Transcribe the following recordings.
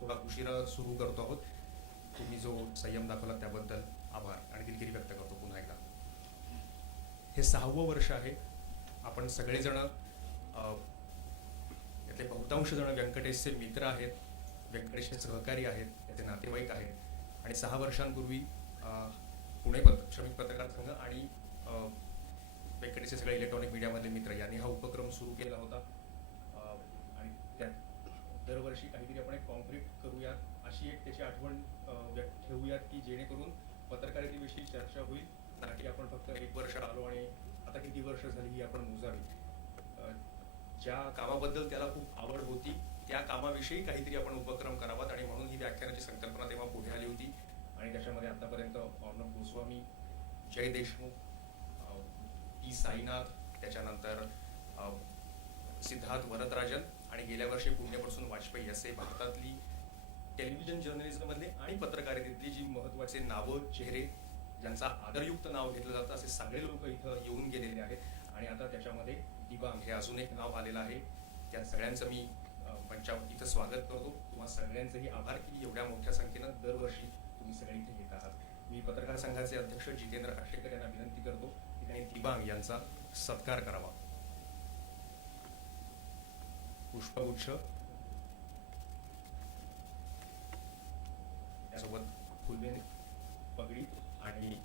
थोडा उशिरा सुरू करतो आहोत. तुम्ही जो संयम दाखवला त्याबद्दल आभार आणि दिलगिरी व्यक्त करतो पुन्हा एकदा. हे 6वं वर्ष आहे. आपण सगळेजण यातले बहुतांश जण व्यंकटेशचे मित्र आहेत, व्यंकटेशचे सहकारी आहेत, त्याचे नातेवाईक आहेत आणि 6 वर्षांपूर्वी पुणे श्रमिक पत्रकार संघ आणि व्यंकटेशचे सगळे इलेक्ट्रॉनिक मीडियामधले मित्र यांनी हा उपक्रम सुरू केला होता. आणि त्यात दरवर्षी काहीतरी आपण एक कॉन्क्रीट करूयात, अशी एक त्याची आठवण ठेवूयात की जेणेकरून पत्रकारितेविषयी चर्चा होईल, ना की आपण फक्त 1 वर्ष आलो आणि आता किती वर्ष झाली ही आपण मोजावी. ज्या कामाबद्दल त्याला खूप आवड होती त्या कामाविषयी काहीतरी आपण उपक्रम करावात आणि म्हणून ही व्याख्यानाची संकल्पना तेव्हा पुढे आली होती. आणि त्याच्यामध्ये आतापर्यंत अर्णब गोस्वामी, जय देशमुख, टी साईनाथ, त्याच्यानंतर सिद्धार्थ वरदराजन आणि गेल्या वर्षी पुण्यप्रसून वाजपेयी असे भारतातली टेलिव्हिजन जर्नलिझममधले आणि पत्रकारितेतली जी महत्त्वाचे नावं, चेहरे ज्यांचा आदरयुक्त नाव घेतलं जातं असे सगळे लोक इथं येऊन गेलेले आहेत. आणि आता त्याच्यामध्ये दिबांग हे अजून एक नाव आलेलं आहे. त्या सगळ्यांचं मी मंचावर इथं स्वागत करतो. तुम्हा सगळ्यांचंही आभार की एवढ्या मोठ्या संख्येनं दरवर्षी तुम्ही सगळे इथे येत आहात. मी पत्रकार संघाचे अध्यक्ष जितेंद्र काष्टेकर यांना विनंती करतो की त्यांनी दिबांग यांचा सत्कार करावा. पुष्पगुच्छ, त्यासोबत फुलवेल, पगडी आणि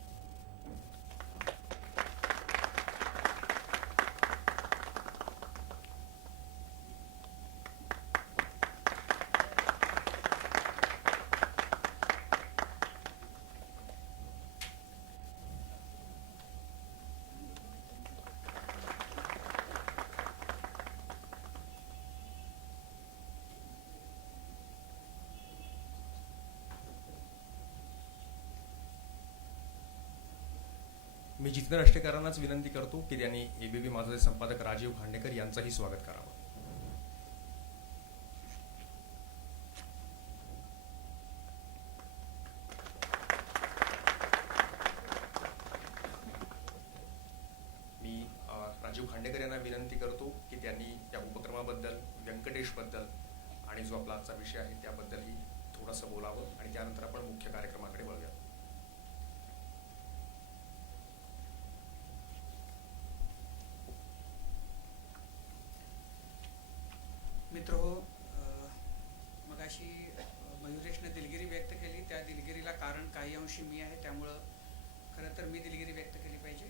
मी जितेंद्र काष्टेकरांनाच विनंती करतो की त्यांनी एबीपी माझाचे संपादक राजीव खांडेकर यांचंही स्वागत करावं. मी राजीव खांडेकर यांना विनंती करतो की त्यांनी त्या उपक्रमाबद्दल, व्यंकटेशबद्दल आणि जो आपला आजचा विषय आहे त्याबद्दलही थोडंसं बोलावं आणि त्यानंतर आपण मुख्य कार्यक्रमाकडे वळूया. मित्र हो, मगाशी मयुरेशने दिलगिरी व्यक्त केली. त्या दिलगिरीला कारण काही अंशी मी आहे, त्यामुळं खरं तर मी दिलगिरी व्यक्त केली पाहिजे.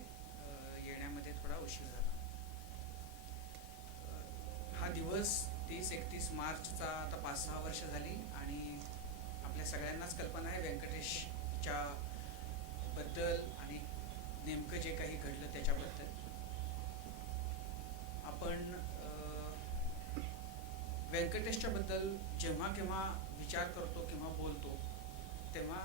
येण्यामध्ये थोडा उशीर झाला. हा दिवस 30-31 मार्चचा आता 5-6 वर्ष झाली आणि आपल्या सगळ्यांनाच कल्पना आहे व्यंकटेशच्या बद्दल आणि नेमकं जे काही घडलं त्याच्याबद्दल. आपण व्यंकटेशच्या बद्दल जेव्हा केव्हा विचार करतो किंवा बोलतो तेव्हा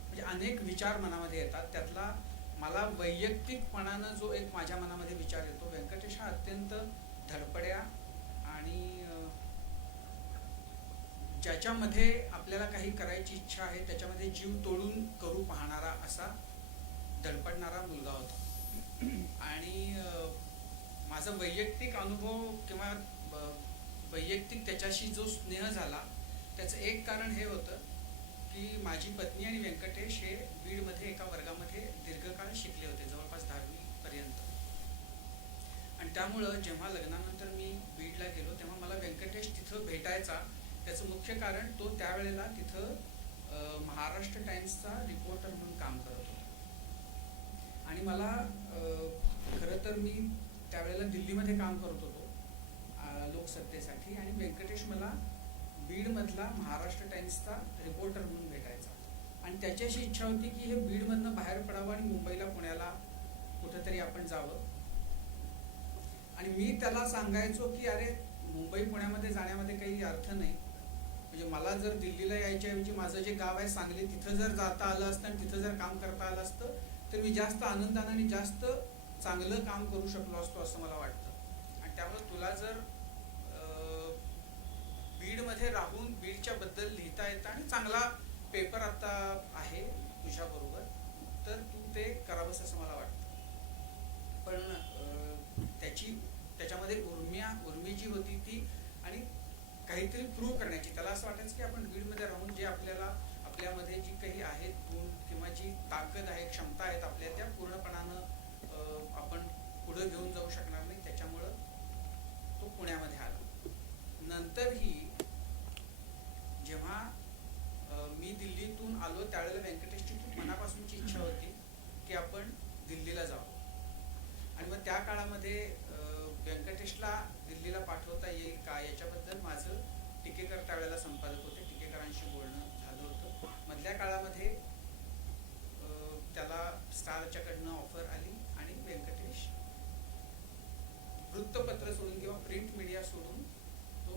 म्हणजे अनेक विचार मनामध्ये येतात. त्यातला मला वैयक्तिकपणानं जो एक माझ्या मनामध्ये विचार येतो, व्यंकटेश हा अत्यंत धडपड्या आणि ज्याच्यामध्ये आपल्याला काही करायची इच्छा आहे त्याच्यामध्ये जीव तोडून करू पाहणारा असा धडपडणारा मुलगा होता. आणि माझा वैयक्तिक अनुभव किंवा वैयक्तिक त्याच्याशी जो स्नेह झाला त्याचं एक कारण हे होतं की माझी पत्नी आणि व्यंकटेश हे बीडमध्ये एका वर्गामध्ये दीर्घकाळ शिकले होते, जवळपास 10वी पर्यंत. आणि त्यामुळं जेव्हा लग्नानंतर मी बीडला गेलो तेव्हा मला व्यंकटेश तिथं भेटायचा. त्याचं मुख्य कारण तो त्यावेळेला तिथं महाराष्ट्र टाइम्सचा रिपोर्टर म्हणून काम करत होता. आणि मला खरं तर मी त्यावेळेला दिल्लीमध्ये काम करत होतो लोकसत्तेसाठी आणि व्यंकटेश मला बीडमधला महाराष्ट्र टाइम्सचा रिपोर्टर म्हणून भेटायचा. आणि त्याच्याशी इच्छा होती की हे बीडमधनं बाहेर पडावं आणि मुंबईला, पुण्याला कुठंतरी आपण जावं. आणि मी त्याला सांगायचो की अरे मुंबई पुण्यामध्ये जाण्यामध्ये काही अर्थ नाही, म्हणजे मला जर दिल्लीला यायच्याऐवजी माझं जे गाव आहे सांगली तिथं जर जाता आलं असतं आणि तिथं जर काम करता आलं असतं तर मी जास्त आनंदाने आणि जास्त चांगलं काम करू शकलो असतो असं मला वाटतं. आणि त्यामुळे तुला जर बीडमध्ये राहून बीडच्या बद्दल लिहिता येतं आणि चांगला पेपर आता आहे तुझ्याबरोबर तर तू ते करावंस असं मला वाटतं. पण त्याच्यामध्ये उर्मी जी होती ती आणि काहीतरी प्रूव्ह करण्याची. त्याला असं वाटायचं की आपण बीडमध्ये राहून जे आपल्यामध्ये जी काही आहेत गुण किंवा जी ताकद आहे, क्षमता आहेत आपल्या, त्या पूर्णपणानं आपण पुढे घेऊन जाऊ शकणार नाही. त्याच्यामुळं तो पुण्यामध्ये आला. नंतरही जेव्हा मी दिल्लीतून आलो त्यावेळेला व्यंकटेशची खूप मनापासूनची इच्छा होती की आपण दिल्लीला जावं. आणि मग त्या काळामध्ये व्यंकटेशला दिल्लीला पाठवता येईल का याच्याबद्दल माझं टिकेकर त्यावेळेला संपादक होते, टिकेकरांशी बोलणं झालं होतं. मधल्या काळामध्ये त्याला स्टारच्याकडनं ऑफर आली आणि व्यंकटेश वृत्तपत्र सोडून किंवा प्रिंट मीडिया सोडून तो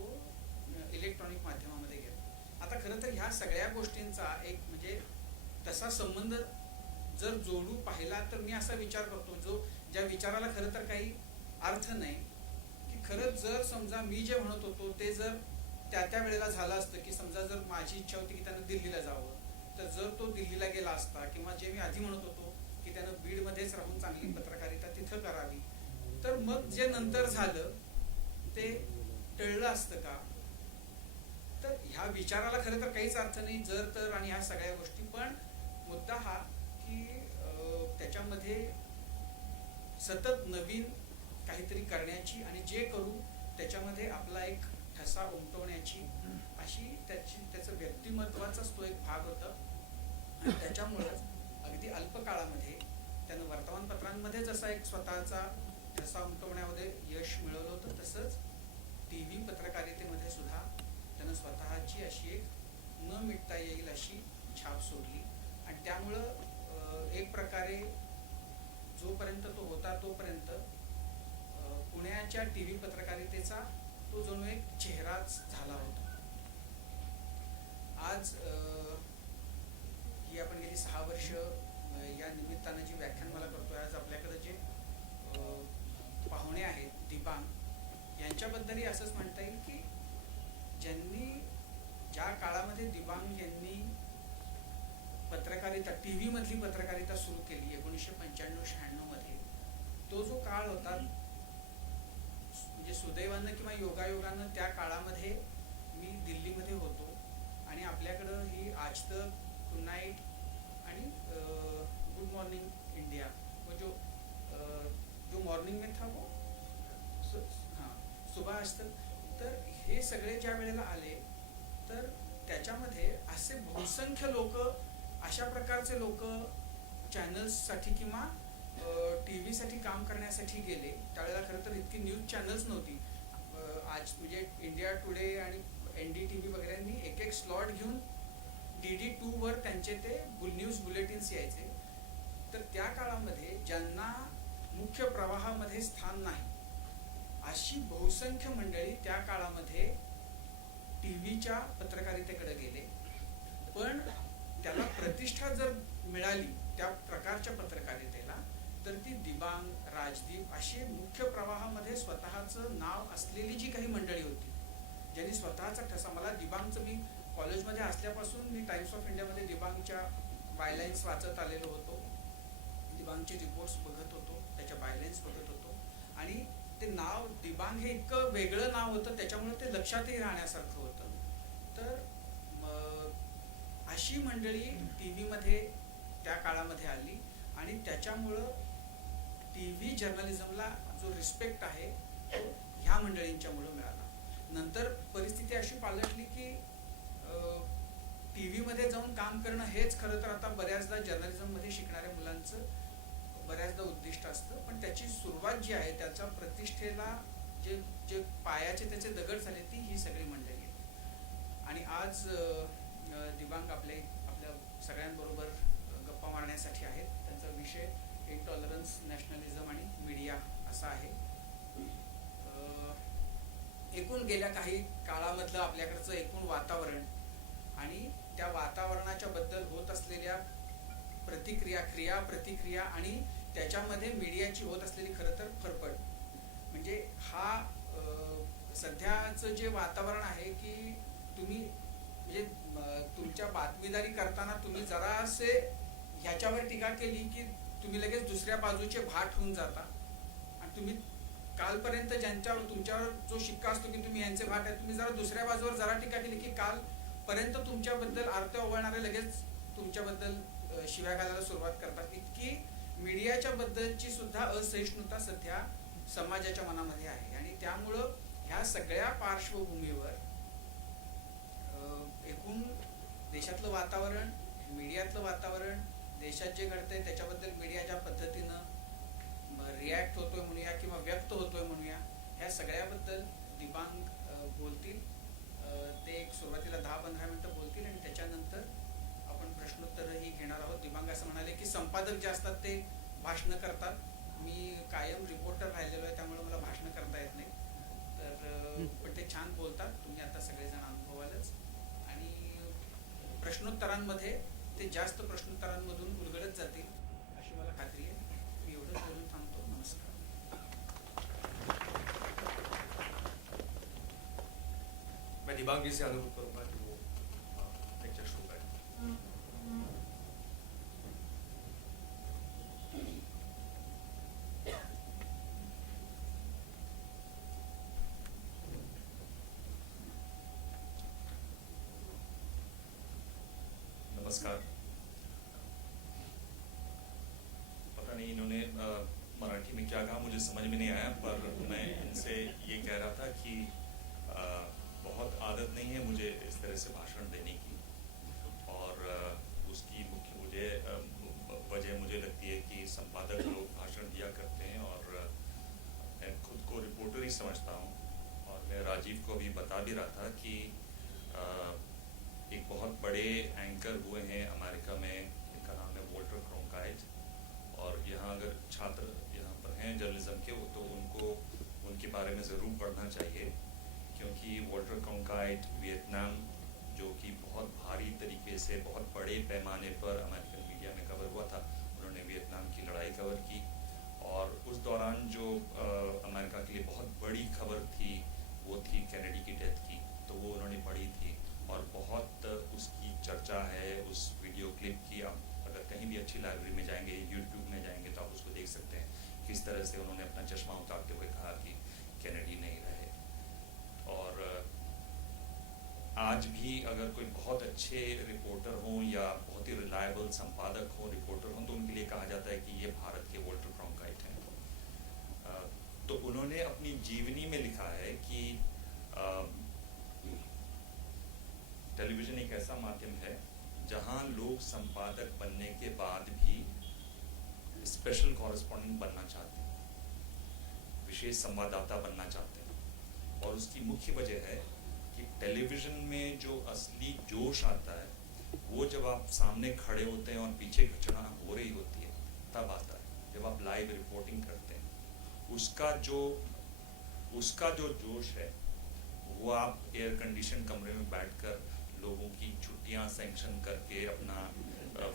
इलेक्ट्रॉनिक माध्यमामध्ये गेला. आता खरं तर ह्या सगळ्या गोष्टींचा एक म्हणजे तसा संबंध जर जोडू पाहिला तर मी असा विचार करतो ज्या विचाराला खरं तर काही अर्थ नाही, की खरंच जर समजा मी जे म्हणत होतो ते जर त्या वेळेला झालं असतं, की समजा जर माझी इच्छा होती की त्यानं दिल्लीला जावं, तर जर तो दिल्लीला गेला असता किंवा जे मी आधी म्हणत होतो की त्यानं बीडमध्येच राहून चांगली पत्रकारिता तिथं करावी, तर मग जे नंतर झालं ते टळलं असतं का? तर ह्या विचाराला खरं तर काहीच अर्थ नाही, जर तर आणि ह्या सगळ्या गोष्टी. पण मुद्दा हा की त्याच्यामध्ये सतत नवीन काहीतरी करण्याची आणि जे करू त्याच्यामध्ये आपला एक ठसा उमटवण्याची अशी त्याचं व्यक्तिमत्वाचाच तो एक भाग होता. आणि त्याच्यामुळेच अगदी अल्प काळामध्ये त्यानं वर्तमानपत्रांमध्ये जसा एक स्वतःचा ठसा उमटवण्यामध्ये यश मिळवलं होतं, तसंच TV पत्रकारितेमध्ये सुद्धा त्यानं स्वतःची अशी एक न मिटता येईल अशी छाप सोडली. आणि त्यामुळं एक प्रकारे जोपर्यंत तो होता तोपर्यंत पुण्याच्या TV पत्रकारितेचा तो जणू एक चेहराच झाला होता. आज ही आपण गेली 6 वर्ष या निमित्तानं जी व्याख्यानमाला करतोय, आज आपल्याकडे जे पाहुणे आहेत दिबांग यांच्याबद्दलही असंच म्हणता येईल की ज्या काळामध्ये दिबांग यांनी पत्रकारिता, TV मधली पत्रकारिता सुरू केली 1995-96 मध्ये, तो जो काळ होता म्हणजे सुदैवानं किंवा योगायोगानं त्या काळामध्ये मी दिल्लीमध्ये होतो आणि आपल्याकडं ही आज तक, गुड नाईट आणि गुड मॉर्निंग इंडिया वो जो मॉर्निंग में था वो हाँ सुबह आज तक, तर हे सगळे ज्या वेळेला आले तर त्याच्यामध्ये असे बहुसंख्य लोक, अशा प्रकारचे लोक चॅनल्ससाठी किंवा TV साठी काम करण्यासाठी गेले. त्यावेळेला खरं तर इतकी न्यूज चॅनल्स नव्हती. आज म्हणजे इंडिया टुडे आणि NDTV वगैरेंनी एक स्लॉट घेऊन DD2 वर त्यांचे ते न्यूज बुलेटिन्स यायचे. तर त्या काळामध्ये ज्यांना मुख्य प्रवाहामध्ये स्थान नाही अशी बहुसंख्य मंडळी त्या काळामध्ये TVच्या पत्रकारितेकडे गेले. पण त्याला प्रतिष्ठा जर मिळाली त्या प्रकारच्या पत्रकारितेला, तर ती दिबांग, राजदीप अशी मुख्य प्रवाहामध्ये स्वतःचं नाव असलेली जी काही मंडळी होती, ज्यांनी स्वतःचा ठसा. मला दिबांगचं, मी कॉलेजमध्ये असल्यापासून मी टाइम्स ऑफ इंडियामध्ये दिबांगच्या बायलाईन्स वाचत आलेलो होतो, दिबांगचे रिपोर्ट्स बघत होतो, त्याच्या बायलाईन्स बघत होतो. आणि ते नाव दिबांग हे इतकं वेगळं नाव होतं, त्याच्यामुळे ते लक्षातही राहण्यासारखं होतं. तर अशी मंडळी TV मध्ये त्या काळामध्ये आली आणि त्याच्यामुळं TV जर्नलिझमला जो रिस्पेक्ट आहे तो ह्या मंडळींच्यामुळं मिळाला. नंतर परिस्थिती अशी पालटली की TV मध्ये जाऊन काम करणं हेच खरं तर आता बऱ्याचदा जर्नलिझममध्ये शिकणाऱ्या मुलांचं बऱ्याचदा उद्दिष्ट असतं. पण त्याची सुरुवात जी आहे, त्याच्या प्रतिष्ठेला जे पायाचे त्याचे दगड झाले, ती ही सगळी मंडळी आहे. आणि आज दिबांग आपल्या सगळ्यांबरोबर गप्पा मारण्यासाठी आहेत. त्यांचा विषय इंटॉलरन्स, नॅशनलिझम आणि मीडिया असा आहे. एकूण गेल्या काही काळामधलं आपल्याकडचं एकूण वातावरण आणि त्या वातावरणाच्या बद्दल होत असलेल्या प्रतिक्रिया आणि त्याच्यामध्ये मीडियाची होत असलेली खरं तर फरफड, म्हणजे हा सध्याचं जे वातावरण आहे की तुम्ही म्हणजे तुमच्या बातमीदारी करताना तुम्ही जरासे ह्याच्यावर टीका केली की तुम्ही लगेच दुसऱ्या बाजूचे भाट होऊन जाता आणि तुम्ही कालपर्यंत ज्यांच्यावर तुमच्यावर जो शिक्का असतो की तुम्ही यांचे भाट आहे, तुम्ही जरा दुसऱ्या बाजूवर जरा टीका केली की कालपर्यंत तुमच्याबद्दल आरत्या ओवाळणारे लगेच तुमच्याबद्दल शिव्या घालायला सुरुवात करतात. इतकी मीडियाच्या बद्दलची सुद्धा असहिष्णुता सध्या समाजाच्या मनामध्ये आहे. आणि त्यामुळं ह्या सगळ्या पार्श्वभूमीवर एकूण देशातलं वातावरण, मीडियातलं वातावरण, देशात जे घडतंय त्याच्याबद्दल मीडिया ज्या पद्धतीनं रिॲक्ट होतोय म्हणूया किंवा व्यक्त होतोय म्हणूया, ह्या सगळ्याबद्दल दिबांग बोलतील. ते एक सुरुवातीला 10-15 मिनिटं बोलतील आणि त्याच्यानंतर आपण प्रश्नोत्तरही घेणार आहोत. दिबांग असं म्हणाले की संपादक जे असतात ते भाषणं करतात, मी कायम रिपोर्टर राहिलेलो आहे त्यामुळे मला भाषणं करता येत नाही, तर पण ते छान बोलतात, तुम्ही आता सगळेजण अनुभवालच. आणि प्रश्नोत्तरांमध्ये ते जास्त प्रश्नोत्तरांमधून उलगडत जातील अशी मला खात्री आहे. मी एवढंच बोलून थांबतो. नमस्कार. मैं दिबांग जी से अनुरोध करूंगा कि वो लेक्चर शुरू करें. नमस्कार. पता नहीं इन्होंने मराठी में क्या कहा, मुझे समझ में नहीं आया, पर मैं इनसे ये कह रहा था कि बहुत आदत नहीं है मुझे इस तरह से भाषण देने की, और उसकी मुख्य वजह मुझे लगती है कि संपादक लोग भाषण दिया करते हैं और मैं खुद को रिपोर्टर ही समझता हूँ. और मैं राजीव को अभी बता भी रहा था कि एक बहुत बड़े एंकर हुए हैं अमेरिका में, इनका नाम है वॉल्टर क्रॉन्काइट, और यहाँ अगर छात्र यहाँ पर हैं जर्नलिज्म के तो उनको उनके बारे में ज़रूर पढ़ना चाहिए, क्योंकि वॉल्टर क्रॉन्काइट वियतनाम, जो कि बहुत भारी तरीके से बहुत बड़े पैमाने पर अमेरिकन मीडिया में कवर हुआ था, उन्होंने वियतनाम की लड़ाई कवर की, और उस दौरान जो अमेरिका के लिए बहुत बड़ी खबर थी वो थी कैनेडी की डेथ की, तो वो उन्होंने पढ़ी थी और बहुत उसकी चर्चा है उस वीडियो क्लिप की. आप अगर कहीं भी अच्छी लाइब्रेरी में जाएंगे, यूट्यूब में जाएंगे तो आप उसको देख सकते हैं किस तरह से उन्होंने अपना चश्मा उतारते हुए कहा कि कैनेडी नहीं रहे. और आज भी अगर कोई बहुत अच्छे रिपोर्टर हों या बहुत ही रिलायबल संपादक हों, रिपोर्टर हों, तो उनके लिए कहा जाता है कि ये भारत के वॉल्टर क्रॉन्काइट हैं. तो उन्होंने अपनी जीवनी में लिखा है कि टेलीविजन एक ऐसा माध्यम है जहां लोग संपादक बनने के बाद भी स्पेशल कॉरेस्पॉन्डेंट बनना चाहते हैं, विशेष संवाददाता बनना चाहते हैं. और उसकी मुख्य वजह है कि टेलीविजन में जो असली जोश आता है वो जब आप सामने खड़े होते हैं और पीछे घटना हो रही होती है तब आता है. जब आप लाइव रिपोर्टिंग करते हैं उसका जो जोश है वो आप एयर कंडीशन कमरे में बैठकर लोगों की छुट्टियां सैंक्शन करके अपना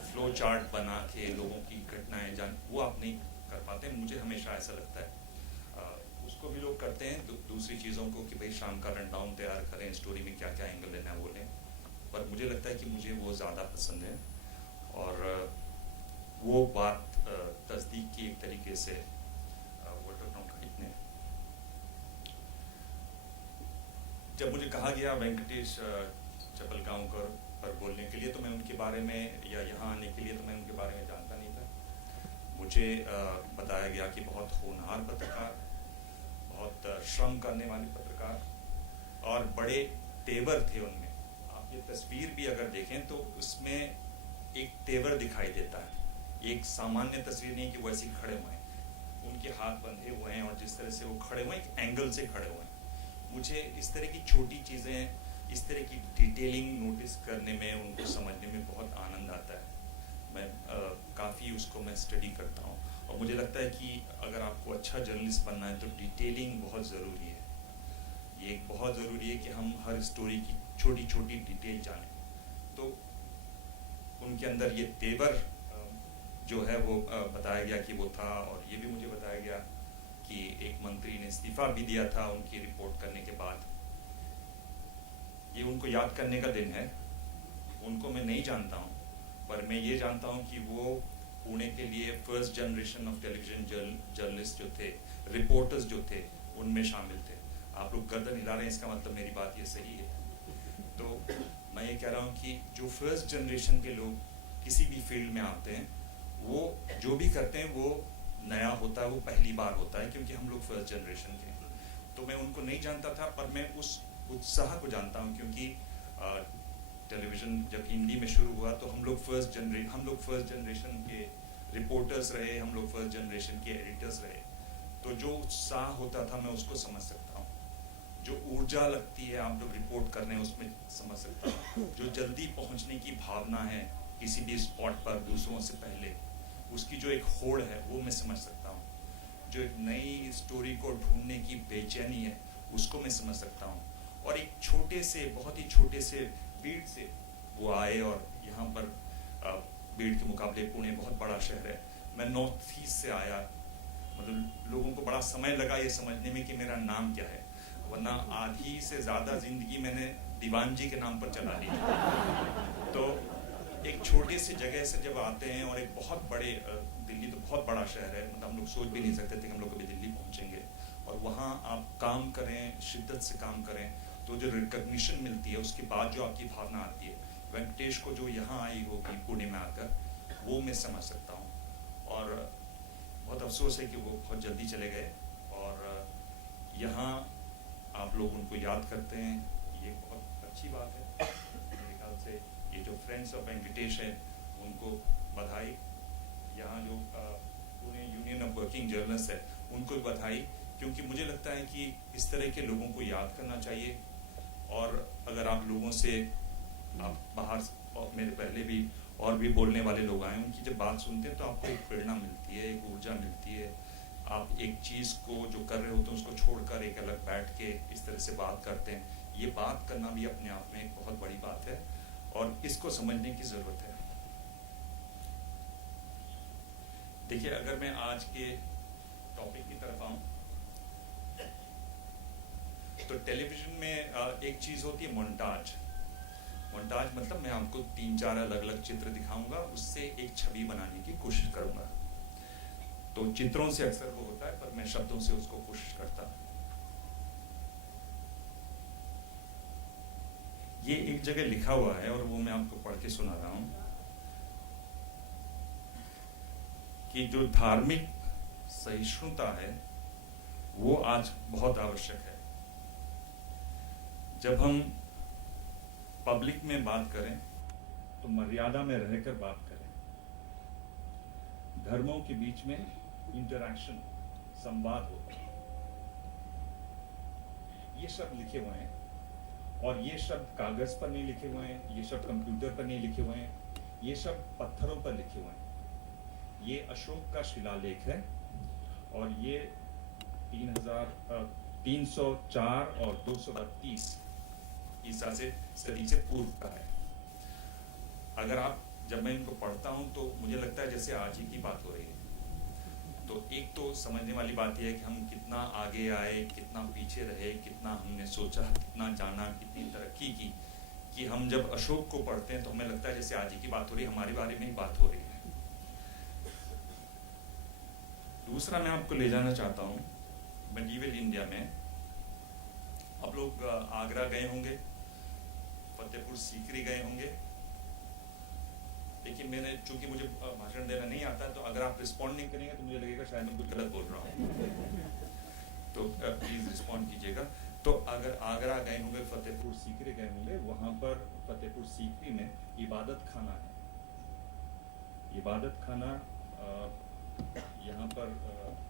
फ्लो चार्ट बना के लोगों की घटनाएं वो आप नहीं कर पाते. मुझे हमेशा ऐसा लगता है उसको भी लोग करते हैं दूसरी चीज़ों को कि भाई शाम का रन डाउन तैयार करें, स्टोरी में क्या क्या एंगल लेना है वो लें, पर मुझे लगता है कि मुझे वो ज़्यादा पसंद है. और वो बात तस्दीक की एक तरीके से वॉल्टर क्रॉन्काइट ने. जब मुझे कहा गया वेंकटेश चपलगांवकर पर बोलने के लिए, तो मैं उनके बारे में या यहाँ आने के लिए तो मैं उनके बारे में जानता नहीं था. मुझे बताया गया कि बहुत होनहार पत्रकार, बहुत श्रम करने वाले पत्रकार और बड़े तेवर थे उनमें. आप ये तस्वीर भी अगर देखें तो उसमें एक तेवर दिखाई देता है, एक सामान्य तस्वीर नहीं कि वो ऐसे खड़े हुए हैं, उनके हाथ बंधे हुए हैं और जिस तरह से वो खड़े हुए हैं एक एंगल से खड़े हुए हैं. मुझे इस तरह की छोटी चीज़ें, इस तरह की डिटेलिंग नोटिस करने में, उनको समझने में बहुत आनंद आता है. मैं काफ़ी उसको मैं स्टडी करता हूँ और मुझे लगता है कि अगर आपको अच्छा जर्नलिस्ट बनना है तो डिटेलिंग बहुत ज़रूरी है. ये बहुत ज़रूरी है कि हम हर स्टोरी की छोटी छोटी डिटेल जानें. तो उनके अंदर ये तेवर जो है वो बताया गया कि वो था. और ये भी मुझे बताया गया कि एक मंत्री ने इस्तीफा भी दिया था उनकी रिपोर्ट करने के बाद. ये उनको याद करने का दिन है. उनको मैं नहीं जानता हूँ, पर मैं ये जानता हूँ कि वो पुणे के लिए first generation of television journalist जो थे रिपोर्टर्स जो थे उनमें शामिल थे। आप लोग गर्दन हिला रहे हैं, इसका मतलब मेरी बात ये सही है। तो मैं ये कह रहा हूँ कि जो फर्स्ट जनरेशन के लोग किसी भी फील्ड में आते हैं, वो जो भी करते हैं वो नया होता है, वो पहली बार होता है, क्योंकि हम लोग फर्स्ट जनरेशन के हैं। तो मैं उनको नहीं जानता था, पर मैं उस उत्साह को जानता हूँ, क्योंकि टेलीविज़न जब हिंदी में शुरू हुआ तो हम लोग फर्स्ट जनरेशन के रिपोर्टर्स रहे, हम लोग फर्स्ट जनरेशन के एडिटर्स रहे। तो जो उत्साह होता था मैं उसको समझ सकता हूँ, जो ऊर्जा लगती है आप लोग रिपोर्ट कर रहे हैं उसमें समझ सकता हूँ, जो जल्दी पहुँचने की भावना है किसी भी स्पॉट पर दूसरों से पहले, उसकी जो एक होड़ है वो मैं समझ सकता हूँ, जो एक नई स्टोरी को ढूंढने की बेचैनी है उसको मैं समझ सकता हूँ। और एक छोटे से, बहुत ही छोटे से बीड़ से वो आए, और यहाँ पर बीड़ के मुकाबले पुणे बहुत बड़ा शहर है, मैं नॉर्थ ईस्ट से आया, मतलब लोगों को बड़ा समय लगा ये समझने में कि मेरा नाम क्या है, वरना आधी से ज़्यादा जिंदगी मैंने दीवान जी के नाम पर चला ली। तो एक छोटे से जगह से जब आते हैं और एक बहुत बड़े, दिल्ली तो बहुत बड़ा शहर है, मतलब हम लोग सोच भी नहीं सकते थे कि हम लोग कभी दिल्ली पहुंचेंगे, और वहाँ आप काम करें, शिद्दत से काम करें, तो जो रिकग्निशन मिलती है उसके बाद जो आपकी भावना आती है, वेंकटेश को जो यहाँ आई होगी पुणे में आकर, वो मैं समझ सकता हूँ। और बहुत अफसोस है कि वो बहुत जल्दी चले गए, और यहाँ आप लोग उनको याद करते हैं, ये बहुत अच्छी बात है। मेरे ख्याल से ये जो फ्रेंड्स ऑफ वेंकटेश है उनको बधाई, यहाँ जो Pune union of working journalist है उनको बधाई, क्योंकि मुझे लगता है कि इस तरह के लोगों को याद करना चाहिए। और अगर आप लोगों से, आप बाहर और मेरे पहले भी और भी बोलने वाले लोग आए, उनकी जब बात सुनते हैं तो आपको एक प्रेरणा मिलती है, एक ऊर्जा मिलती है। आप एक चीज़ को जो कर रहे होते हैं उसको छोड़कर एक अलग बैठ के इस तरह से बात करते हैं, ये बात करना भी अपने आप में एक बहुत बड़ी बात है, और इसको समझने की ज़रूरत है। देखिए, अगर मैं आज के टॉपिक की तरफ आऊँ, तो टेलीविज़न में एक चीज़ होती है मोन्टाज। मोन्टाज मतलब मैं आपको 3-4 अलग-अलग चित्र दिखाऊंगा, उससे एक छवि बनाने की कोशिश करूंगा। तो चित्रों से अक्सर वो होता है, पर मैं शब्दों से उसको कोशिश करता। ये एक जगह लिखा हुआ है और वो मैं आपको पढ़ के सुना रहा हूं कि जो धार्मिक सहिष्णुता है वो आज बहुत आवश्यक है। जब हम पब्लिक में बात करें तो मर्यादा में रहकर बात करें। धर्मों के बीच में इंटरैक्शन, संवाद हो, ये शब्द लिखे हुए हैं, और ये शब्द कागज पर नहीं लिखे हुए हैं, ये शब्द कंप्यूटर पर नहीं लिखे हुए हैं, ये शब्द पत्थरों पर लिखे हुए हैं। ये अशोक का शिलालेख है, और ये 304 और 232 ईसा से सदी से पूर्व का है। अगर आप, जब मैं इनको पढ़ता हूं तो मुझे लगता है जैसे आज ही की बात हो रही है। तो एक तो समझने वाली बात यह है कि हम कितना आगे आए, कितना पीछे रहे, कितना हमने सोचा, कितना जाना, कितनी तरक्की की, कि हम जब अशोक को पढ़ते हैं तो हमें लगता है जैसे आज ही की बात हो रही है, हमारे बारे में ही बात हो रही है। दूसरा मैं आपको ले जाना चाहता हूँ मेडिवल इंडिया में। आप लोग आगरा गए होंगे, फतेहपुर सीकरी गए होंगे। देखिए, मैंने, चूंकि मुझे भाषण देना नहीं आता, तो अगर आप रिस्पॉन्ड नहीं करेंगे तो मुझे लगेगा शायद मैं कुछ गलत बोल रहा हूँ, तो प्लीज रिस्पॉन्ड कीजिएगा। तो अगर आगरा गए होंगे, फतेहपुर सीकरी गए होंगे, वहाँ पर फतेहपुर सीकरी में इबादत खाना है। इबादत खाना यहाँ पर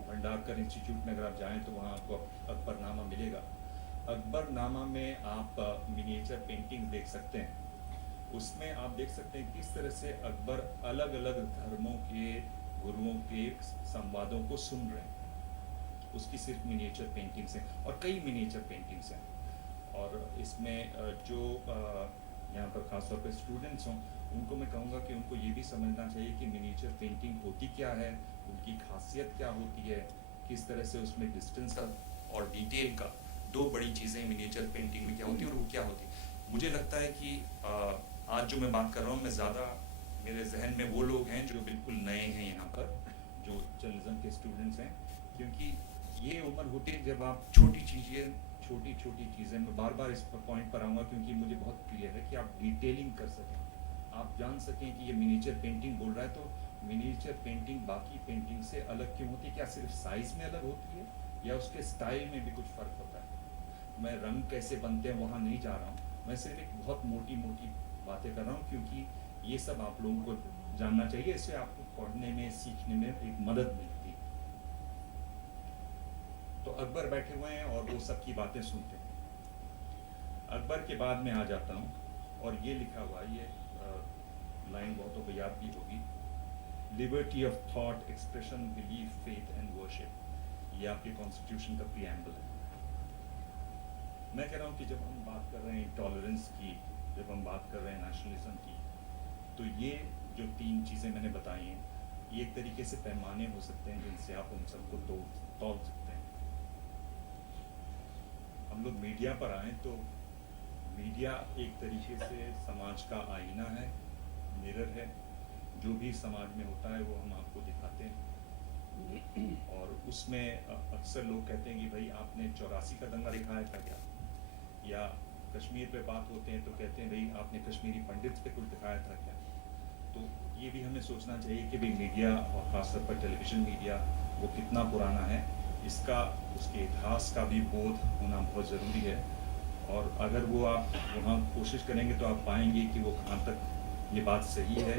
भंडारकर इंस्टीट्यूट में अगर आप जाएं तो वहाँ आपको अकबरनामा मिलेगा। अकबरनामा में आप मिनिएचर पेंटिंग देख सकते हैं। उसमें आप देख सकते हैं किस तरह से अकबर अलग अलग धर्मों के गुरुओं के संवादों को सुन रहे हैं। उसकी सिर्फ मिनिएचर पेंटिंग्स हैं, और कई मिनिएचर पेंटिंग्स हैं। और इसमें जो यहाँ पर खासतौर पर स्टूडेंट्स हों, उनको मैं कहूँगा कि उनको ये भी समझना चाहिए कि मिनिएचर पेंटिंग होती क्या है, उनकी खासियत क्या होती है, किस तरह से उसमें डिस्टेंस का और डिटेल का, दो बड़ी चीज़ें मिनिएचर पेंटिंग में क्या होती है और वो क्या होती है। मुझे लगता है कि आज जो मैं बात कर रहा हूँ, मैं ज़्यादा, मेरे जहन में वो लोग हैं जो बिल्कुल नए हैं यहाँ पर, जो जर्नलिज्म के स्टूडेंट्स हैं, क्योंकि ये उम्र होती है जब आप छोटी चीज़ें मैं बार बार इस पॉइंट पर आऊँगा क्योंकि मुझे बहुत क्लियर है कि आप डिटेलिंग कर सकें, आप जान सकें कि ये मिनिएचर पेंटिंग बोल रहा है तो मिनिएचर पेंटिंग बाकी पेंटिंग से अलग क्यों होती है, क्या सिर्फ साइज में अलग होती है या उसके स्टाइल में भी कुछ फ़र्क होता है। मैं रंग कैसे बनते हैं वहाँ नहीं जा रहा हूँ, मैं सिर्फ एक बहुत मोटी बातें कर रहा हूँ क्योंकि ये सब आप लोगों को जानना चाहिए, इससे आपको पढ़ने में सीखने में एक मदद मिलती है। तो अकबर बैठे हुए हैं और वो सब की बातें सुनते हैं। अकबर के बाद में आ जाता हूँ और ये लिखा हुआ ये लाइन बहुतों को याद भी होगी, liberty of thought, expression, belief, faith and worship. ये आपके कॉन्स्टिट्यूशन का प्रीएम्बल है। मैं कह रहा हूँ कि जब हम बात कर रहे हैं टॉलरेंस की, जब हम बात कर रहे हैं नेशनलिज्म की, तो ये जो 3 चीज़ें मैंने बताई हैं, ये एक तरीके से पैमाने हो सकते हैं जिनसे आप उन सबको तौल सकते हैं। हम लोग मीडिया पर आए तो मीडिया एक तरीके से समाज का आईना है, मिरर है। जो भी समाज में होता है वो हम आपको दिखाते हैं। और उसमें अक्सर लोग कहते हैं कि भाई आपने 84 का दंगा दिखाया था क्या, या कश्मीर पे बात होते हैं तो कहते हैं भाई आपने कश्मीरी पंडित पे कुछ दिखाया था क्या। तो ये भी हमें सोचना चाहिए कि भाई मीडिया और ख़ासतौर पर टेलीविज़न मीडिया वो कितना पुराना है, इसका उसके इतिहास का भी बोध होना बहुत ज़रूरी है। और अगर वो आप वहाँ कोशिश करेंगे तो आप पाएंगे कि वो कहाँ तक ये बात सही है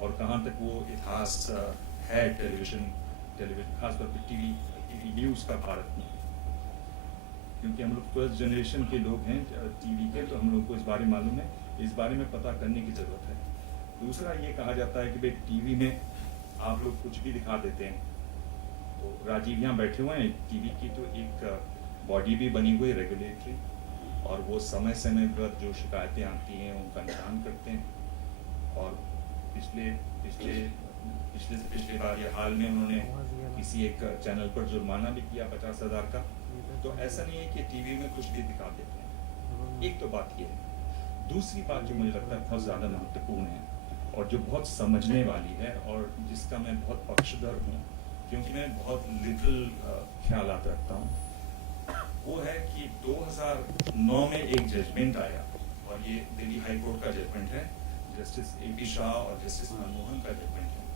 और कहाँ तक वो इतिहास है टेलीविज़न खासतौर पर टीवी न्यूज़ का भारत में। क्योंकि हम लोग फर्स्ट जनरेशन के लोग हैं टीवी के, तो हम लोग को इस बारे में मालूम है, इस बारे में पता करने की ज़रूरत है। दूसरा ये कहा जाता है कि भाई टीवी में आप लोग कुछ भी दिखा देते हैं। तो राजीव यहाँ बैठे हुए हैं, टीवी की तो एक बॉडी भी बनी हुई है रेगुलेटरी, और वो समय समय पर जो शिकायतें आती हैं उनका निदान करते हैं। और पिछले बार या हाल में उन्होंने किसी एक चैनल पर जुर्माना भी किया 50,000 का। तो ऐसा नहीं है कि टीवी में कुछ भी दिखा देते हैं। एक तो बात ये है। दूसरी बात जो मुझे लगता है बहुत ज़्यादा महत्वपूर्ण है और जो बहुत समझने वाली है और जिसका मैं बहुत पक्षधर हूँ क्योंकि मैं बहुत लिबरल ख्यालात रखता हूँ, वो है कि 2009 में एक जजमेंट आया और ये दिल्ली हाई कोर्ट का जजमेंट है, जस्टिस AP शाह और जस्टिस मनमोहन का जजमेंट है।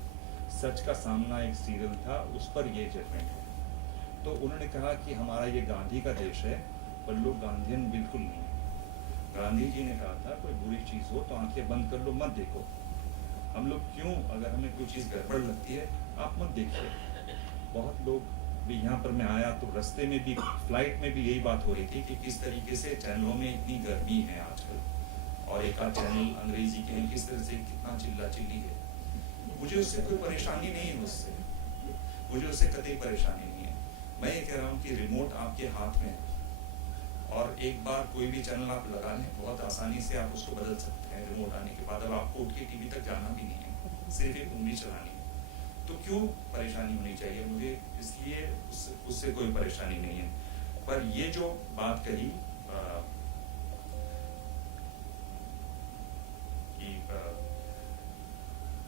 सच का सामना एक सीरियल था, उस पर ये जजमेंट है। तो उन्होंने कहा कि हमारा ये गांधी का देश है, पर लोग गांधीयन बिल्कुल नहीं है। गांधी जी ने कहा था कोई बुरी चीज़ हो तो आंखें बंद कर लो, मत देखो। हम लोग क्यों, अगर हमें कोई चीज़ गड़बड़ लगती है आप मत देखिए। बहुत लोग भी यहाँ पर मैं आया तो रास्ते में भी, फ्लाइट में भी यही बात हो रही थी कि किस तरीके से चैनलों में इतनी गर्मी है आजकल, और एक आध चैनल अंग्रेजी के हैं, किस तरह से कितना चिल्ला चिल्ली है। मुझे उससे कोई परेशानी नहीं है, मुझे उससे कतई परेशानी नहीं है। मैं ये कह रहा हूँ कि रिमोट आपके हाथ में है और एक बार कोई भी चैनल आप लगा लें, बहुत आसानी से आप उसको बदल सकते हैं रिमोट आने के बाद। अब आपको उठ के टीवी तक जाना भी नहीं है, सिर्फ एक उंगली चलानी है। तो क्यों परेशानी होनी चाहिए मुझे, इसलिए उससे कोई परेशानी नहीं है। पर ये जो बात कही कि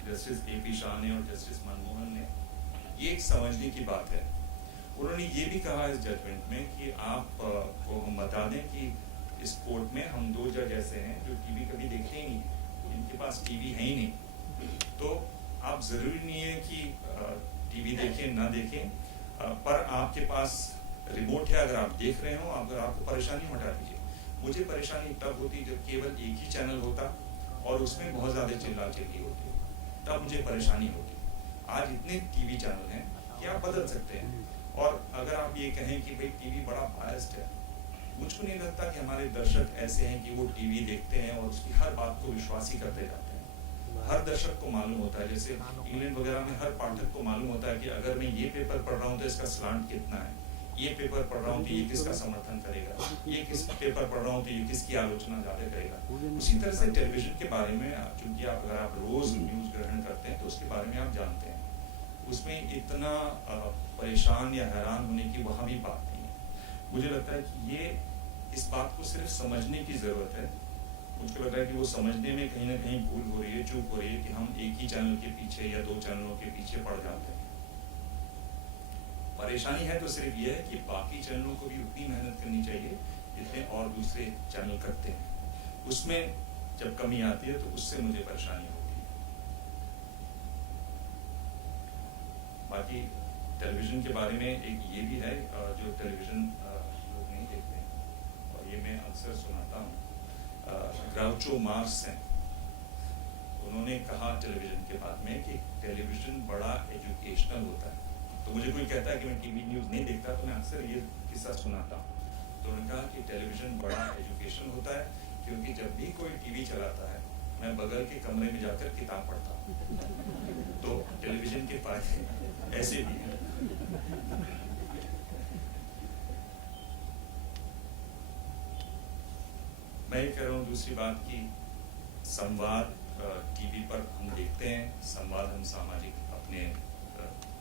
जस्टिस AP शाह ने और जस्टिस मनमोहन ने, ये एक समझने की बात है। उन्होंने ये भी कहा इस जजमेंट में कि आप को हम बता दें कि इस कोर्ट में हम 2 जज ऐसे हैं जो टीवी कभी देखे ही नहीं, इनके पास टीवी है ही नहीं। तो आप ज़रूरी नहीं है कि टीवी देखें ना देखें, पर आपके पास रिमोट है, अगर आप देख रहे हो, अगर आपको परेशानी हटा दीजिए। मुझे परेशानी तब होती जब केवल एक ही चैनल होता और उसमें बहुत ज़्यादा चिल्ला चिल्ली होती, तब मुझे परेशानी होती। आज इतने टीवी चैनल हैं कि आप बदल सकते हैं। और अगर आप ये कहें कि भाई टीवी बड़ा बायस्ड है, मुझको नहीं लगता कि हमारे दर्शक ऐसे हैं कि वो टीवी देखते हैं और उसकी हर बात को विश्वास ही करते जाते हैं। हर दर्शक को मालूम होता है, जैसे इंग्लैंड वगैरह में हर पाठक को मालूम होता है कि अगर मैं ये पेपर पढ़ रहा हूँ तो इसका स्लांट कितना है, ये पेपर पढ़ रहा हूँ तो ये किसका समर्थन करेगा, ये किस पेपर पढ़ रहा हूँ तो ये किसकी आलोचना ज़्यादा करेगा। उसी तरह से टेलीविजन के बारे में, चूंकि अगर आप रोज न्यूज़ ग्रहण करते हैं तो उसके बारे में आप जानते हैं, उसमें इतना परेशान या हैरान होने की वहाँ भी बात नहीं है। मुझे लगता है कि ये इस बात को सिर्फ समझने की ज़रूरत है। मुझको लग रहा है कि वो समझने में कहीं ना कहीं भूल हो रही है, चूक हो रही है कि हम एक ही चैनल के पीछे या 2 चैनलों के पीछे पड़ जाते हैं। परेशानी है तो सिर्फ ये है कि बाकी चैनलों को भी उतनी मेहनत करनी चाहिए जितने और दूसरे चैनल करते हैं। उसमें जब कमी आती है तो उससे मुझे परेशानी होती है। बाकी टेलीविजन के बारे में एक ये भी है, जो टेलीविजन लोग नहीं देखते हैं और ये मैं अक्सर सुनाता हूँ, ग्राउचो मार्क्स हैं, उन्होंने कहा टेलीविजन के बाद में कि टेलीविजन बड़ा एजुकेशनल होता है। तो मुझे कोई कहता है कि मैं टीवी न्यूज़ नहीं देखता तो मैं अक्सर ये किस्सा सुनाता हूँ। तो उन्होंने कहा कि टेलीविजन बड़ा एजुकेशन होता है क्योंकि जब भी कोई टीवी चलाता है मैं बगल के कमरे में जाकर किताब पढ़ता हूँ। तो टेलीविजन के फायदे ऐसे भी हैं। मैं ये कह रहा हूँ दूसरी बात की संवाद टीवी पर हम देखते हैं, संवाद हम सामाजिक अपने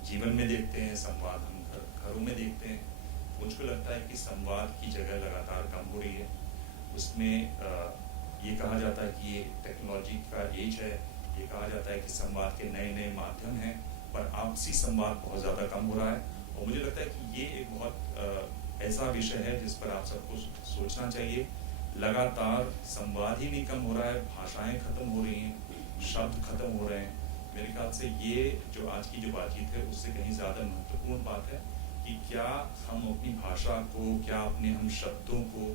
जीवन में देखते हैं, संवाद हम घरों में देखते हैं। मुझको लगता है कि संवाद की जगह लगातार कम हो रही है। उसमें ये कहा जाता है कि ये टेक्नोलॉजी का एज है, ये कहा जाता है कि संवाद के नए नए माध्यम हैं, पर आपसी संवाद बहुत ज़्यादा कम हो रहा है। और मुझे लगता है कि ये एक बहुत ऐसा विषय है जिस पर आप सबको सोचना चाहिए। लगातार संवाद ही नहीं कम हो रहा है, भाषाएं खत्म हो रही हैं, शब्द खत्म हो रहे हैं। मेरे ख्याल से ये जो आज की जो बातचीत है उससे कहीं ज़्यादा महत्वपूर्ण बात है कि क्या हम अपनी भाषा को, क्या अपने हम शब्दों को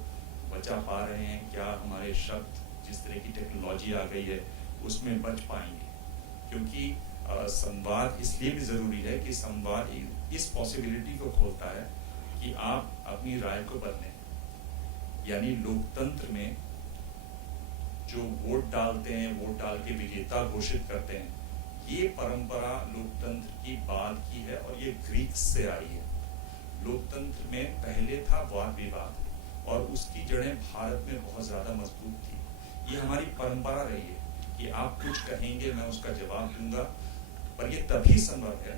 बचा पा रहे हैं, क्या हमारे शब्द जिस तरह की टेक्नोलॉजी आ गई है उसमें बच पाएंगे। क्योंकि संवाद इसलिए भी ज़रूरी है कि संवाद इस पॉसिबिलिटी को खोलता है कि आप अपनी राय को बदलें। यानी लोकतंत्र में जो वोट डालते हैं, वोट डाल के विजेता घोषित करते हैं, ये परंपरा लोकतंत्र की बाद की है और ये ग्रीक से आई है। लोकतंत्र में पहले था वाद विवाद और उसकी जड़ें भारत में बहुत ज़्यादा मजबूत थी। ये हमारी परंपरा रही है कि आप कुछ कहेंगे मैं उसका जवाब दूंगा, पर ये तभी संभव है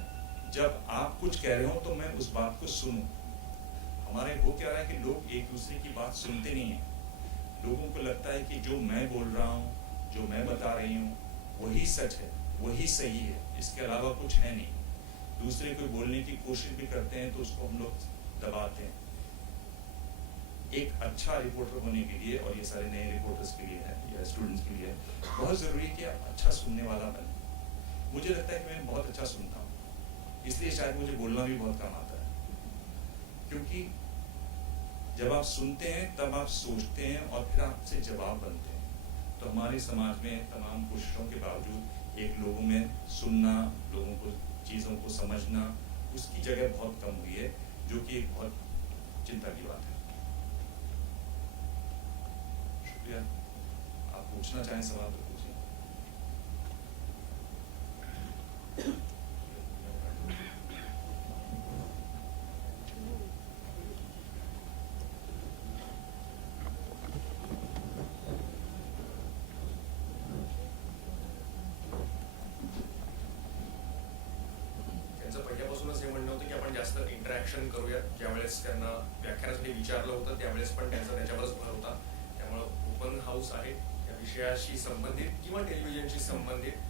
जब आप कुछ कह रहे हो तो मैं उस बात को सुनूं। हमारे हो क्या रहा है कि लोग एक दूसरे की बात सुनते नहीं हैं। लोगों को लगता है कि जो मैं बोल रहा हूँ, जो मैं बता रही हूँ, वही सच है, वही सही है, इसके अलावा कुछ है नहीं। दूसरे को बोलने की कोशिश भी करते हैं तो उसको हम लोग दबाते हैं। एक अच्छा रिपोर्टर होने के लिए, और ये सारे नए रिपोर्टर्स के लिए है या स्टूडेंट्स के लिए, बहुत ज़रूरी है कि आप अच्छा सुनने वाला बने। मुझे लगता है कि मैं बहुत अच्छा सुनता हूँ, इसलिए शायद मुझे बोलना भी बहुत कम आता है। क्योंकि जब आप सुनते हैं तब आप सोचते हैं और फिर आपसे जवाब बनते हैं। तो हमारे समाज में तमाम कोशिशों के बावजूद एक लोगों में सुनना, लोगों को चीज़ों को समझना, उसकी जगह बहुत कम हुई है, जो कि एक बहुत चिंता की बात है। शुक्रिया। आप पूछना चाहें सवाल तो पूछिए। त्यांचं पहिल्यापासूनच हे म्हणणं होतं की आपण जास्त इंटरॅक्शन करूया. ज्यावेळेस त्यांना व्याख्यानासाठी विचारलं होतं त्यावेळेस पण त्यांचा त्याच्यावरच भर होता. त्यामुळं ओपन हाऊस आहे, या विषयाशी संबंधित किंवा टेलिव्हिजनशी संबंधित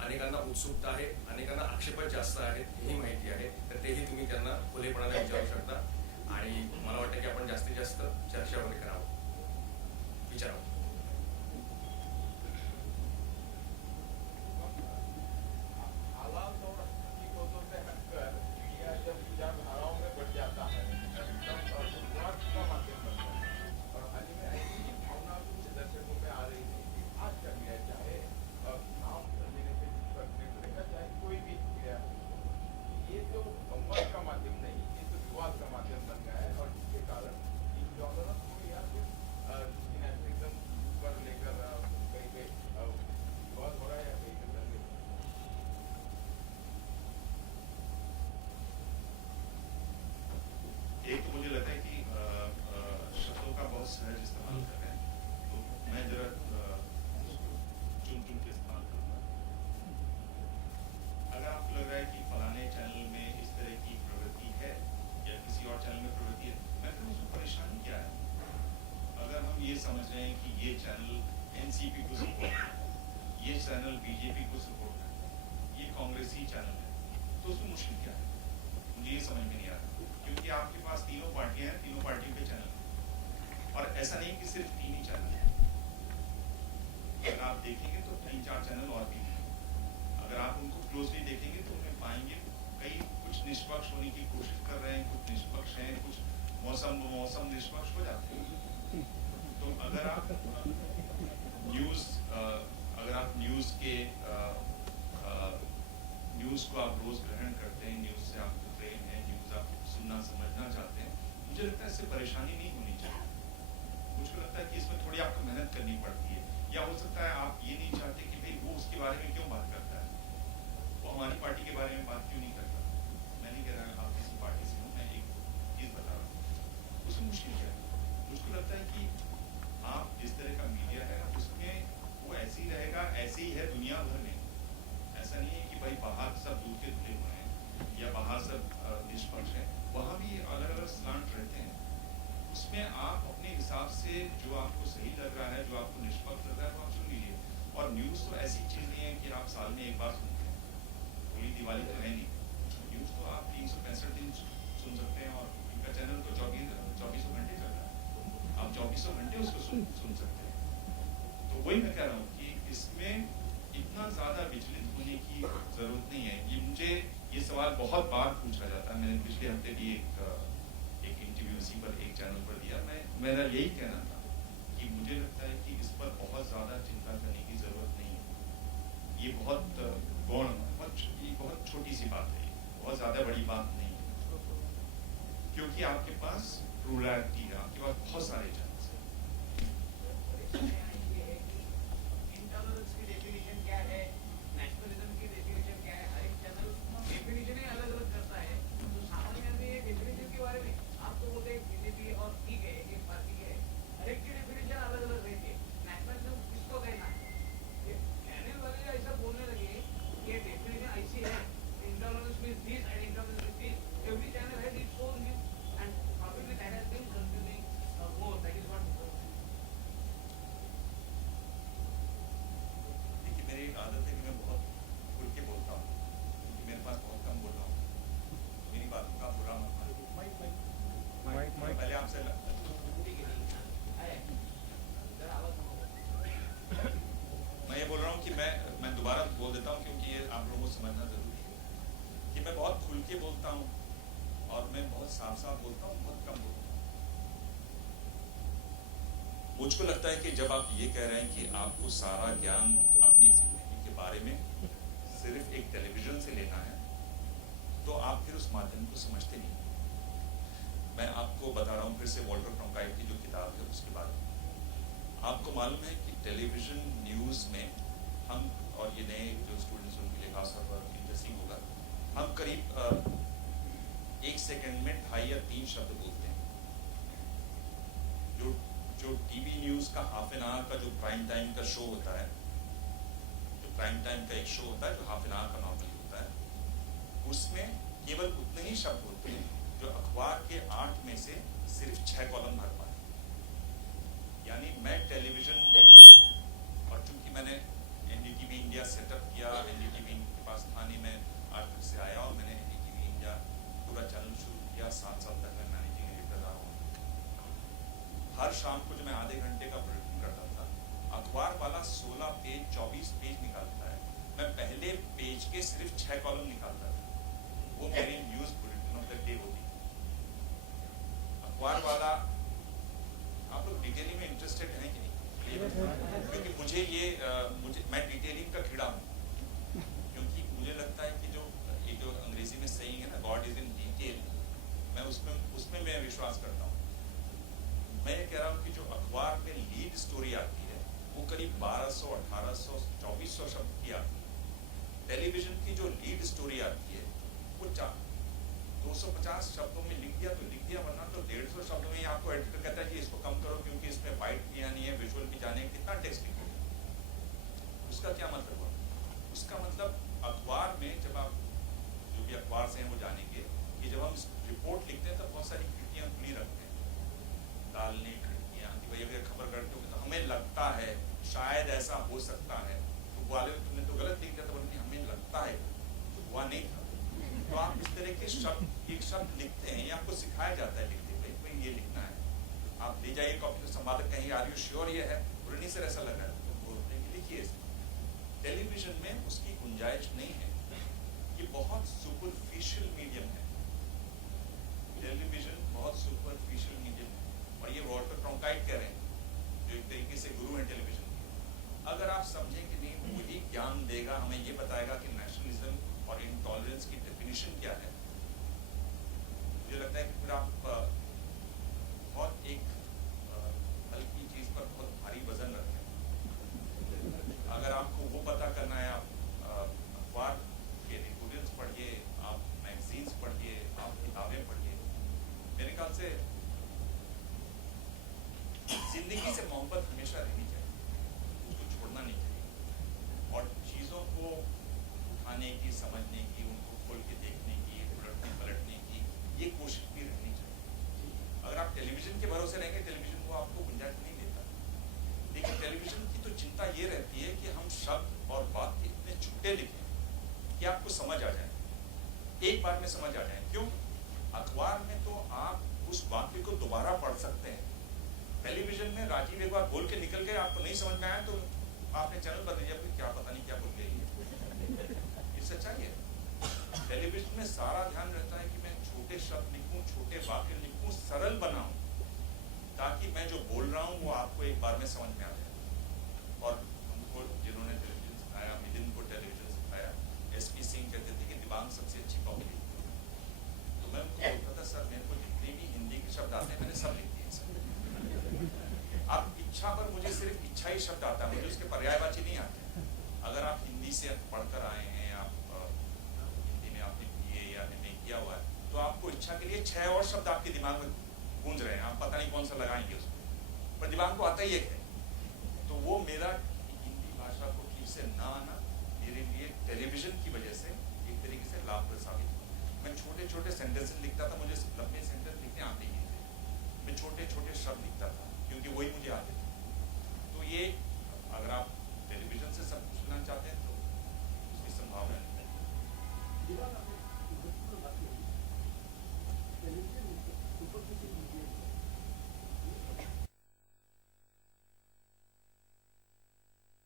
अनेकांना उत्सुकता आहे, अनेकांना आक्षेप जास्त आहेत, हेही माहिती आहे. तर तेही तुम्ही त्यांना खुलेपणाने विचारू शकता आणि मला वाटतं की आपण जास्तीत जास्त चर्चा वगैरे करावं, विचारावं. एक तो मुझे लगता है कि शब्दों का बहुत सहज इस्तेमाल कर रहे हैं, तो मैं जरा चुन चुन के इस्तेमाल करूँगा। अगर आपको लग रहा है कि फलाने चैनल में इस तरह की प्रवृत्ति है या किसी और चैनल में प्रवृत्ति है, मैं फिर उसमें परेशानी क्या है? अगर हम ये समझ रहे हैं कि ये चैनल एनसीपी को सपोर्ट करता है, ये चैनल बीजेपी को सपोर्ट करता है, ये कांग्रेसी चैनल है, तो उसमें मुश्किल क्या है? मुझे ये समझ में नहीं आ रहा, क्योंकि आपके पास तीनों पार्टियां हैं, तीनों पार्टियों के चैनल हैं। और ऐसा नहीं कि सिर्फ 3 ही चैनल हैं, अगर आप देखेंगे तो 3-4 चैनल और भी हैं। अगर आप उनको क्लोजली देखेंगे तो उनमें पाएंगे कई कुछ निष्पक्ष होने की कोशिश कर रहे हैं, कुछ निष्पक्ष हैं, कुछ मौसम निष्पक्ष हो जाते हैं। तो अगर आप न्यूज़ के न्यूज़ को आप रोज ग्रहण करते हैं, न्यूज़ से आप प्रेम है, न्यूज़ आप सुनना समझना चाहते हैं, मुझे लगता है इससे परेशानी नहीं होनी चाहिए। मुझे लगता है कि इसमें थोड़ी आपको मेहनत करनी पड़ती है, या हो सकता है आप ये नहीं चाहते कि भाई वो उसके बारे में क्यों बात करता है, वो हमारी पार्टी के बारे में बात क्यों नहीं करता। मैं नहीं कह रहा आप किसी पार्टी से हो, मैं एक चीज़ बता रहा हूँ, उसमें मुश्किल क्या है। मुझको लगता है कि आप जिस तरह का मीडिया है उसमें वो ऐसे ही रहेगा, ऐसे ही है दुनिया भर में। ऐसा नहीं है कि भाई बाहर सब दूध के धुले हुए हैं या बाहर सब निष्पक्ष है, वहाँ भी अलग अलग स्लांट रहते हैं। उसमें आप अपने हिसाब से जो आपको सही लग रहा है, जो आपको निष्पक्ष लग रहा है, वो आप सुन लीजिए। और न्यूज़ तो ऐसी चीज़ नहीं है कि आप साल में एक बार सुनते हैं, होली दिवाली तो है नहीं। न्यूज़ तो आप 365 दिन सुन सकते हैं, और इनका चैनल तो 24 घंटे चल रहा है, आप 24 घंटे उसको सुन सकते हैं। तो वही मैं कह रहा हूँ कि इसमें इतना ज़्यादा विचलित होने की ज़रूरत नहीं है। ये मुझे ये सवाल बहुत बार पूछा जाता है, मैंने पिछले हफ्ते भी एक इंटरव्यू इसी पर एक चैनल पर दिया। मेरा यही कहना था कि मुझे लगता है कि इस पर बहुत ज़्यादा चिंता करने की ज़रूरत नहीं है। ये बहुत गौण, बहुत छोटी सी बात है, बहुत ज़्यादा बड़ी बात नहीं है, क्योंकि आपके पास प्लुरैलिटी है, आपके पास बहुत सारे चैनल्स हैं। आदत है कि मैं बहुत खुल के बोलता हूँ, क्योंकि मेरे पास बहुत कम बोल रहा हूँ, मेरी बातों का बुरा मत मानिए। पहले आपसे मैं ये बोल रहा हूँ कि मैं दोबारा बोल देता हूँ, क्योंकि ये आप लोगों को समझना जरूरी है कि मैं बहुत खुल के बोलता हूँ, और मैं बहुत साफ साफ बोलता हूँ, बहुत कम बोलता हूँ। मुझको लगता है कि जब आप ये कह रहे हैं कि आपको सारा ज्ञान अपनी जिंदगी के बारे में सिर्फ एक टेलीविजन से लेना है, तो आप फिर उस माध्यम को समझते नहीं। मैं आपको बता रहा हूँ फिर से वॉल्टर क्रॉन्काइट की जो किताब है उसके बारे में। आपको मालूम है कि टेलीविजन न्यूज़ में हम, और ये नए जो स्टूडेंट्स उनके लिए खासतौर पर इंटरेस्टिंग होगा, हम करीब 1 सेकंड में 2.5 या 3 शब्द बोलते हैं। जो टीवी न्यूज़ का हाफ एन आवर का जो प्राइम टाइम का शो होता है, जो प्राइम टाइम का एक शो होता है जो हाफ एन आवर का नॉर्मली होता है, उसमें केवल उतने ही शब्द होते हैं जो अखबार के 8 में से सिर्फ 6 कॉलम भर पाए। यानी मैं टेलीविजन, और चूंकि मैंने एनडीटीवी इंडिया सेटअप किया, एनडीटीवी के पास था नहीं, मैं आज फिर से आया और मैंने एनडीटीवी इंडिया पूरा चैनल शुरू किया। 7 साल तक मैं मैनेजिंग एडिटर रहा हूँ। हर शाम को जो मैं आधे घंटे का बुलेटिन करता था, अखबार वाला 16 पेज 24 पेज निकालता है, मैं पहले पेज के सिर्फ 6 कॉलम निकालता था। वो मेरी news bulletin of the day होती है। अखबार वाला, आप लोग डिटेलिंग में इंटरेस्टेड हैं कि नहीं? क्योंकि मुझे मैं डिटेलिंग का कीड़ा हूँ, क्योंकि मुझे लगता है कि जो अंग्रेजी में सही है ना, गॉड इज इन डिटेल, मैं उसमें मैं विश्वास करता हूँ। मैं ये कह रहा हूँ कि जो अखबार में लीड स्टोरी आती है वो करीब 1200, 1800, 2400 शब्द की आती है। टेलीविजन की जो लीड स्टोरी आती है वो 250 शब्दों में लिख दिया तो लिख दिया, वरना तो 150 शब्दों में ही आपको एडिटर कहता है कि इसको कम करो क्योंकि इसमें वाइट भी आनी है, विजुअल भी जाने, कितना टेक्स्ट लिखोगे। उसका क्या मतलब हुआ? उसका मतलब अखबार में, जब आप जो भी अखबार से हैं वो जानेंगे कि जब हम रिपोर्ट लिखते हैं तो बहुत सारी खिड़कियाँ खुली रखते हैं, डालने खिड़कियाँ, कि भाई अगर खबर करते हो तो हमें लगता है शायद ऐसा हो सकता है, तो वाले तुमने तो गलत लिख दिया था, बल्कि हमें लगता है, तो हुआ नहीं था। तो आप इस तरह के एक शब्द लिखते हैं, ये आपको सिखाया जाता है लिखते हुए, भाई ये लिखना है, आप ले जाइए कॉपी, संपादक कहीं आर यू श्योर ये है, पुरानी से ऐसा लगा तो बोलते हैं कि लिखिए इसे। टेलीविजन में उसकी गुंजाइश नहीं है, ये बहुत सुपरफिशियल मीडियम है, टेलीविजन बहुत सुपरफिशियल मीडियम है। और ये वॉल्टर क्रॉन्काइट कह रहे हैं जो एक तरीके से गुरु हैं टेलीविजन के। अगर आप समझें कि नहीं वही ज्ञान देगा, हमें ये बताएगा कि नेशनलिज्म और इंटॉलरेंस की डेफिनेशन क्या है, मुझे लगता है कि फिर आप बहुत एक हल्की चीज पर बहुत भारी वजन रखते हैं। अगर आपको वो पता करना है, आप अखबार के एडिटोरियल्स पढ़िए, आप मैगजीन्स पढ़िए, आप किताबें पढ़िए। मेरे ख्याल से जिंदगी से मोहब्बत हमेशा रहनी चाहिए, उसको छोड़ना नहीं चाहिए, और चीज़ों को उठाने की, समझने की, उनको खोल के देखने की, उलटने पलटने की ये कोशिश भी रहनी चाहिए। अगर आप टेलीविजन के भरोसे रहेंगे, टेलीविजन को आपको गुंजाइश नहीं देता। लेकिन टेलीविजन की तो चिंता ये रहती है कि हम शब्द और वाक्य इतने छुट्टे लिखें कि आपको समझ आ जाए, एक बार में समझ आ जाए। क्यों? अखबार में तो आप उस वाक्य को दोबारा पढ़ सकते हैं, टेलीविजन में राजीव एक बार बोल के निकल गए, आपको नहीं समझ में आया तो आपने चैनल बदल दिया, फिर क्या पता नहीं क्या बोल गई। ये सच्चाई है। टेलीविजन में सारा ध्यान रहता है कि मैं छोटे शब्द लिखूं, छोटे वाक्य लिखूं, सरल बनाऊं, ताकि मैं जो बोल रहा हूं वो आपको एक बार में समझ में आ जाए। और हमको जिन्होंने टेलीविजन सिखाया, मिलिंद को टेलीविजन सिखाया, SP सिंह कहते थे कि दिमाग सबसे अच्छी कॉपी लिखती है। तो मैं उनको बोलता था, सर मेरे को जितने भी हिंदी के शब्द आते हैं मैंने सब लिख दिए सर। आप इच्छा पर, मुझे सिर्फ इच्छा ही शब्द आता है, मुझे उसके पर्यायवाची नहीं आते। अगर आप हिंदी से पढ़कर आए हैं, आप हिंदी में आपने किए या नहीं किया हुआ है, तो आपको इच्छा के लिए 6 और शब्द आपके दिमाग में गूंज रहे हैं, आप पता नहीं कौन सा लगाएंगे उसको, पर दिमाग को आता ही एक है। तो वो मेरा हिंदी भाषा को ठीक से ना आना मेरे लिए टेलीविजन की वजह से एक तरीके से लाभप्रद साबित हुआ। मैं छोटे छोटे सेंटेंसेस लिखता था, मुझे लंबे सेंटेंस लिखने आते ही नहीं थे, मैं छोटे छोटे शब्द लिखता था क्योंकि वही मुझे आते थे। तो ये अगर आप टेलीविजन